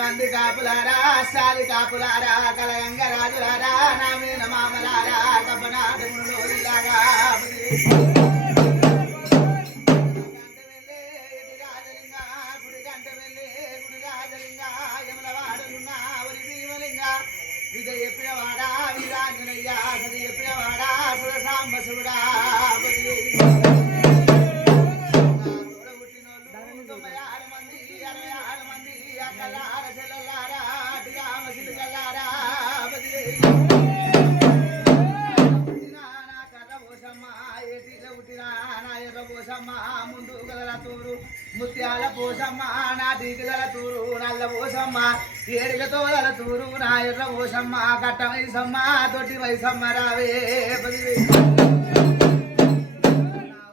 మంది కాపులారా సాలి కాపులారా కలగంగ రాజులారా నా మీద మామలారా కపనాటములో ఇలాగా విజయ చెప్పినవాడా వీరాంజనయ్య సరి చెప్పినవాడా సురసాంబ శివుడా ముందు గల తూరు ముత్యాల పోసమ్మ నా టీకి గల తూరు నల్ల పోసమ్మ ఏడుగతో గల తూరు నా ఎర్ర పోసమ్మ కట్ట వయసమ్మ తొట్టి వయసమ్మ రావే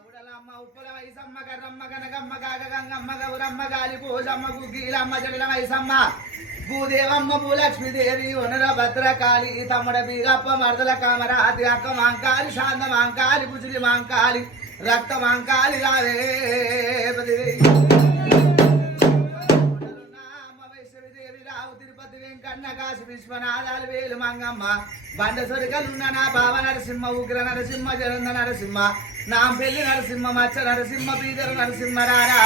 ఉడలమ్మ ఉప్పుల వయసమ్మ కర్రమ్మ కనకమ్మ కాక గంగమ్మ గౌరమ్మ గాలి పోసమ్మ గుగ్గీలమ్మ జడల వయసమ్మ భూదేవమ్మ భూలక్ష్మీదేవి వనర భద్రకాళి తమ్ముడ బీరప్ప మరదల కామరాతి అక్క మాంకాలి శాంత మాంకాలి పుచులి మాంకాలి రక్త మాంకాలి రావే వైష్ణవిదేవి రావు తిరుపతి వెంకన్న కాశీ విశ్వనాథాలు వేలు మంగమ్మ బండ సొరికలున్న నా బావ నరసింహ ఉగ్ర నరసింహ జరంధ నరసింహ నా పెళ్లి నరసింహ మచ్చ నరసింహ పీదరు నరసింహ రారా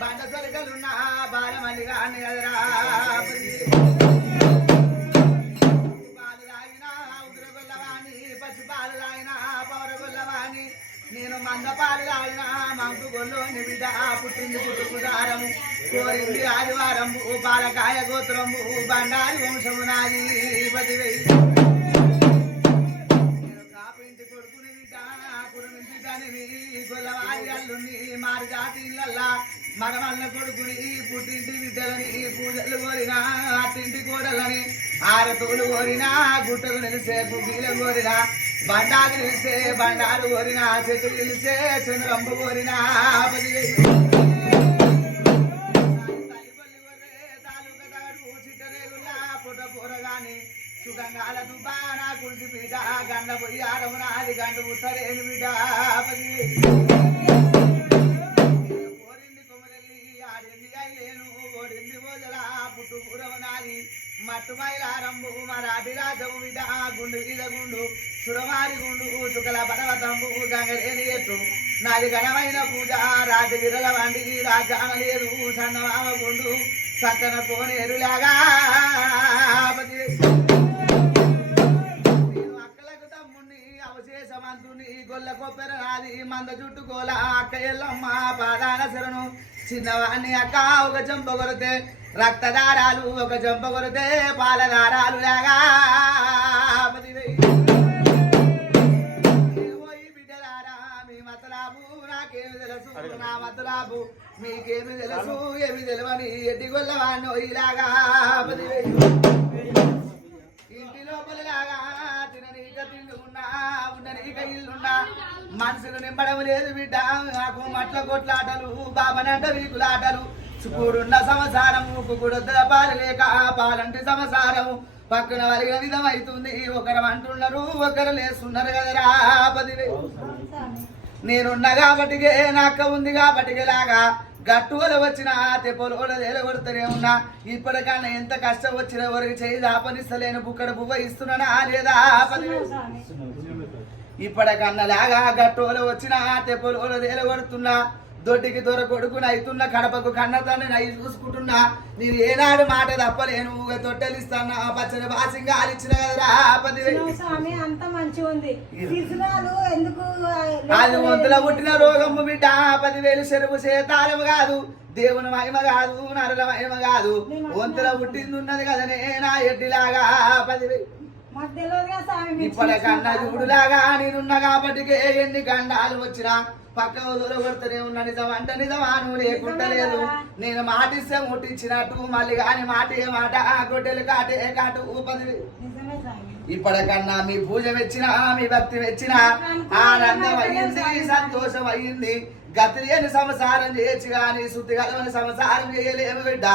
బండ సొరికలున్న బాలమల్లిగా కదరా నేను మందపాలు తాగిన మంకు గొల్లోని బిడ్డ పుట్టింది పుట్టుకుదారము కోరింది ఆదివారము పాలకాయ గోత్రము బండారి వంశము నాది నేను కాపింటి కొడుకుని బిడ్డ కురుమింటి తనివి గొల్లవారి అల్లుని మారి జాతి ఇళ్ళల్లా మగవల్ల కొడుకుని పుట్టింటి బిడ్డలని పూజలు కోరినా అట్టింటి కోడలని ఆరతోలు కోరినా గుట్టలు నిలిసే పువ్వులు కోరినా బండాలు నిలిసే బండాలు కోరినా చెట్టు నిలిసే చంద్రంబు కోరినా పుట్ట పూరగాని సుగంగాల దుబాన కుడిసి బిడ్డ గండ పోయి ఆరమునాది గంట ఉత్తరేను బిడ్డ మట్టు మైలారంబు మరాఠి రాజము విడ గుండు ఇద గుండు సురమారి గుండు చుకల పర్వతంబు గంగలేని ఎట్టు నాది ఘనమైన పూజ రాజగిరల వండి రాజాన లేదు సన్నమామ గుండు సక్కన కోనేరులాగా అక్కలకు తమ్ముని అవశేషమంతుని గొల్ల కొప్పెర నాది మంద చుట్టుకోల అక్క ఎల్లమ్మ పాదాన శరణు చిన్నవాణ్ణి అక్క ఒక చెంప కొరితే రక్తదారాలు ఒక చెంప కొరితే పాలదారాలు లాగా బిడ్డలారా మీ మతలాబు నాకేమి తెలుసు నా మతలాబు మీకేమి తెలుసు ఏమి తెలివని ఎడ్డి గొల్లవాణ్ణి ఇలాగా ఇంటి లోపలలాగా తిననీక తిండుకున్నా ఉండనీక ఇల్లున్నా మనసుకు నింపడం లేదు బిడ్డ నాకు మట్ల కొట్లాటలు బాబనంట వీకులాటలు కూడున్న సంసారము కుకుడుద్ద పాలు లేక పాలంటి సంసారము పక్కన వలిగిన విధం అవుతుంది ఒకరు అంటున్నారు ఒకరు లేస్తున్నారు కదరా పదివే నేనున్నా కాబట్టికే నాక్క ఉంది కాబట్టికేలాగా గట్టువలు వచ్చిన తెప్పలోడ కొడుతూనే ఉన్నా ఇప్పటికన్నా ఎంత కష్టం వచ్చిన వరకు చేయి దాపనిస్తలేను బుక్కడ బువ్వ ఇస్తున్నానా లేదా పదివే ఇప్పటికన్నా లాగా గట్టువలు వచ్చిన తెప్పలోడ కొడుతున్నా దొడ్డికి దొర కొడుకుని అవుతున్న కడపకు కన్నతాన్ని నై చూసుకుంటున్నా నేను ఏనాడు మాట తప్పలేను తొట్టెలిస్తానా పచ్చని బాసింగా ఆలిచ్చిన కదరా అంత మంచిగా ఉంది అది వంతుల పుట్టిన రోగము బిడ్డ 10,000 చెరువు చేతారము కాదు దేవుని మహిమ కాదు నరుల మహిమ కాదు వంతుల పుట్టింది ఉన్నది కదనే నా ఎడ్డిలాగా 10,000 ఇప్పటికన్నా చూడులాగా నేనున్న కాబట్టికే ఎన్ని గండాలు వచ్చినా పక్క కొడుతూనే ఉన్న నిజం అంటే నిజమాను లేకుండా లేదు నేను మాటిస్తే ముట్టించినట్టు మళ్ళీ కాని మాటే మాట గొడ్డెలు కాటే కాటు 10,000 ఇప్పటికన్నా మీ పూజ మెచ్చినా మీ భక్తి మెచ్చినా ఆనందం అయ్యింది సంతోషం అయ్యింది గతిలేని సంసారం చేయొచ్చు గాని శుద్ధి కలవని సంసారం చేయలేము బిడ్డ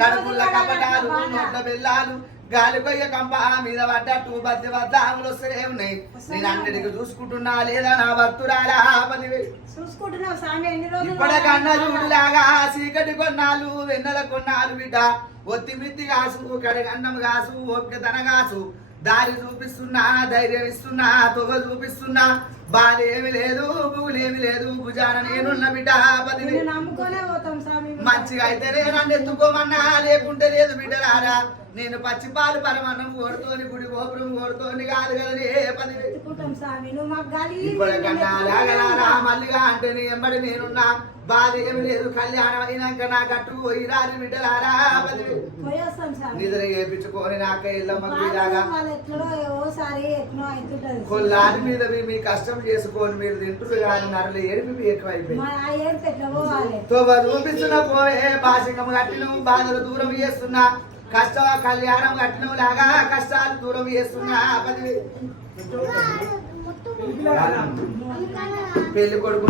కడుపుల్ల కపటాలు నోట్ల బెల్లాలు గాలి కొయ్య కంప మీద పడ్డట్టు బద్దె బద్దాములు వస్తూనే ఉన్నాయి. నేను అన్నిటికీ చూసుకుంటున్నా లేదా నా భక్తురాలా 10,000 చూసుకుంటున్నావు స్వామి ఎన్ని రోజులు ఇప్పటికన్నా చూడులాగా చీకటి కొన్నాళ్ళు వెన్నెల కొన్నాళ్ళు బిడ్డ ఒత్తి మిత్తి కాసు కడగన్నం కాసు ఓపిక తన కాసు దారి చూపిస్తున్నా ధైర్యం ఇస్తున్నా తొగ చూపిస్తున్నా బాధ ఏమి లేదు పువ్వులేమి లేదు భుజాన నేనున్న బిడ్డ 10,000 నిన్ను నమ్ముకోనే పోతాం స్వామి మంచిగా అయితేనే నన్ను ఎత్తుకోమన్నా లేకుంటే లేదు బిడ్డలారా. నేను పచ్చి పాలు పరమన్నం కోరుతోని గుడి గోపురం కోరుతోని కాదు కదా 10,000 ఎత్తుకుంటాం స్వామి నువ్వు మాకు గాలి ఇప్పటికన్నా లాగలారా మల్లిగా అంటే నీ ఎంబడి నేనున్నా బాధ ఏమి లేదు. కళ్యాణం అయినాక నా గట్టు పోయి రాని బిడ్డలారా 10,000 పోయేస్తాం స్వామి నిద్ర చేపించుకొని నాక ఇళ్ళమ్మకి ఇలాగా వాళ్ళు ఎట్లనో ఓసారి ఎట్లనో అవుతుంటది కొల్లారి మీద మీ కష్టం చేసుకొని మీరు తింటున్నారు కానీ నరలు ఏడిపి ఎక్కువైపోయింది. మా ఆ ఏడుపు ఎట్లా పోవాలి తోవ చూపిస్తున్న పోవే భాషికం కట్టిన బాధలు దూరం చేస్తున్నా కష్ట కళ్యాణం కట్టిన లాగా కష్టాలు దూరం చేస్తున్నా 10,000 పెళ్లి కొడుకు